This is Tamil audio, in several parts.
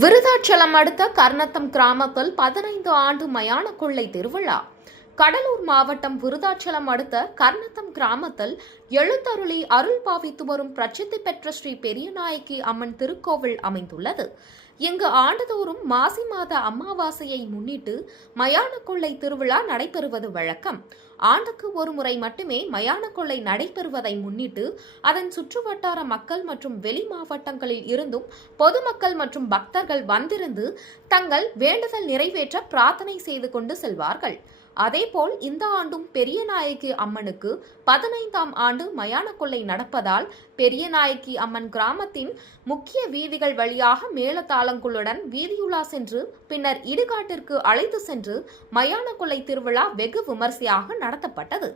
விருதாச்சலம் அடுத்த கர்ணத்தம் கிராமத்தில் 15 ஆண்டு மயான கொள்ளை திருவிழா. கடலூர் மாவட்டம் விருதாச்சலம் அடுத்த கர்ணத்தம் கிராமத்தில் எழுத்தருளி அருள் பாவித்து வரும் பிரசித்தி பெற்ற ஸ்ரீ பெரியநாயகி அம்மன் திருக்கோவில் அமைந்துள்ளது. இங்கு ஆண்டுதோறும் மாசி மாத அமாவாசையை முன்னிட்டு மயான கொள்ளை திருவிழா நடைபெறுவது வழக்கம். ஆண்டுக்கு ஒரு முறை மட்டுமே மயான கொள்ளை நடைபெறுவதை முன்னிட்டு அதன் சுற்றுவட்டார மக்கள் மற்றும் வெளி மாவட்டங்களில் இருந்தும் பொதுமக்கள் மற்றும் பக்தர்கள் வந்திருந்து தங்கள் வேண்டுதல் நிறைவேற்ற பிரார்த்தனை செய்து கொண்டு செல்வார்கள். அதேபோல் இந்த ஆண்டும் பெரியநாயகி அம்மனுக்கு 15ஆம் ஆண்டு மயான கொள்ளை நடப்பதால் பெரியநாயகி அம்மன் கிராமத்தின் முக்கிய வீதிகள் வழியாக மேளதாளங்களுடன் வீதியுலா சென்று பின்னர் இடுகாட்டிற்கு அழைத்து சென்று மயான கொள்ளை திருவிழா வெகு விமர்சையாக நடத்தப்பட்டது.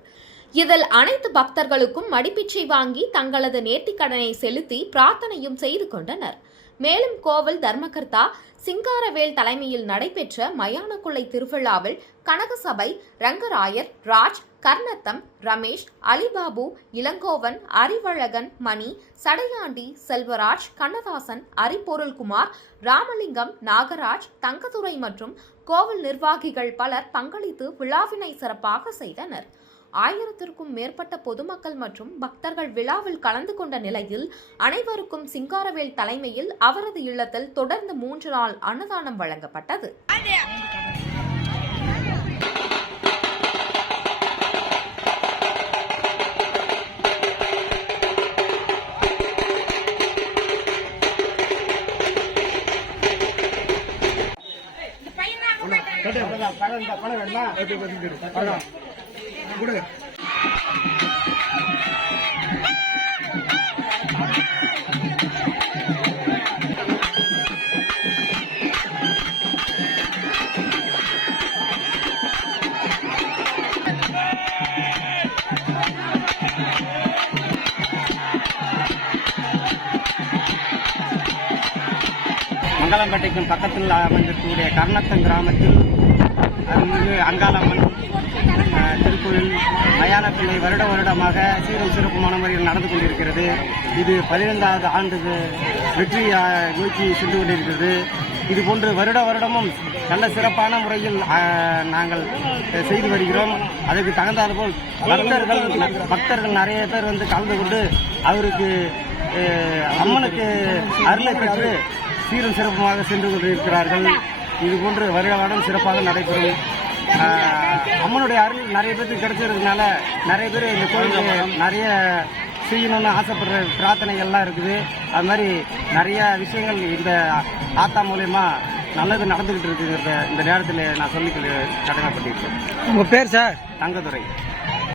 இதில் அனைத்து பக்தர்களுக்கும் மடிப்பிச்சை வாங்கி தங்களது நேர்த்திக்கடனை செலுத்தி பிரார்த்தனையும் செய்து கொண்டனர். மேலும் கோவில் தர்மகர்த்தா சிங்காரவேல் தலைமையில் நடைபெற்ற மயான கொள்ளை திருவிழாவில் கனகசபை, ரங்கராயர், ராஜ், கர்ணத்தம், ரமேஷ், அலிபாபு, இளங்கோவன், அறிவழகன், மணி, சடையாண்டி, செல்வராஜ், கண்ணதாசன், அரிபொருள்குமார், ராமலிங்கம், நாகராஜ், தங்கதுரை மற்றும் கோவில் நிர்வாகிகள் பலர் பங்களித்து விழாவினை சிறப்பாக செய்தனர். 1000க்கும் மேற்பட்ட பொதுமக்கள் மற்றும் பக்தர்கள் விழாவில் கலந்து கொண்ட நிலையில் அனைவருக்கும் சிங்காரவேல் தலைமையில் அவரது இல்லத்தில் தொடர்ந்து 3 நாள் அன்னதானம் வழங்கப்பட்டது. மங்களம்பேட்டைக்கும் பக்கத்தில் அமைந்திருக்கக்கூடிய கர்ணத்தம் கிராமத்தில் அருள்மிகு அங்காளம்மன் திருக்கோயில் மயான கொள்ளை வருட வருடமாக சீரும் சிறப்புமான முறையில் நடந்து கொண்டிருக்கிறது. இது 15வது ஆண்டுக்கு வெற்றி நோக்கி சென்று கொண்டிருக்கிறது. இதுபோன்று வருட வருடமும் நல்ல சிறப்பான முறையில் நாங்கள் செய்து வருகிறோம். அதற்கு தகுந்தாது போல் பக்தர்கள் நிறைய பேர் வந்து கலந்து கொண்டு அவருக்கு அம்மனுக்கு அருளை பெற்று சீரும் சிறப்புமாக சென்று கொண்டிருக்கிறார்கள். இதுபோன்று வருட வருடம் சிறப்பாக நடைபெறும். அம்மனுடைய அருள் நிறைய பேருக்கு கிடைச்சிருக்கிறதுனால நிறைய பேர் இந்த கோயிலுக்கு நிறைய செய்யணும்னு ஆசைப்படுற பிரார்த்தனைகள்லாம் இருக்குது. அது மாதிரி நிறைய விஷயங்கள் இந்த ஆத்தா மூலயமா நல்லது நடந்துகிட்டு இருக்குங்கிறத இந்த நேரத்தில் நான் சொல்லி கடமைப்பட்டிருக்கேன். உங்கள் பேர் சார்? தங்கதுரை.